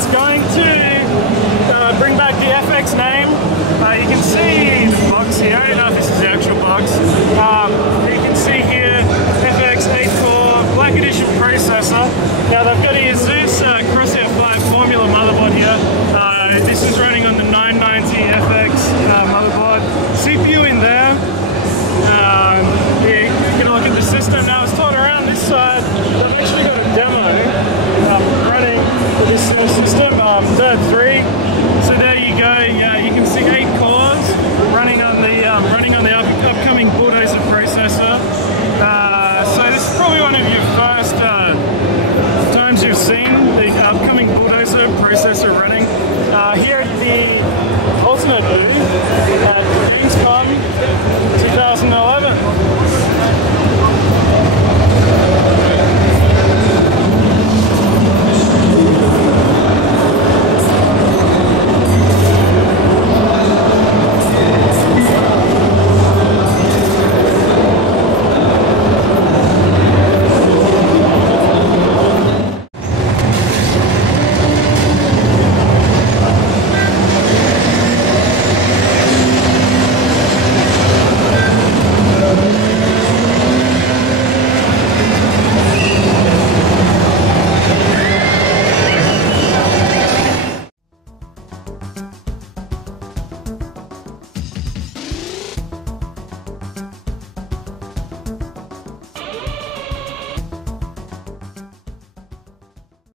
it's going to bring back the FX name. You can see the box here. I don't know if this is the actual box. You can see here FX 8-core Black Edition processor. Now they've got ASUS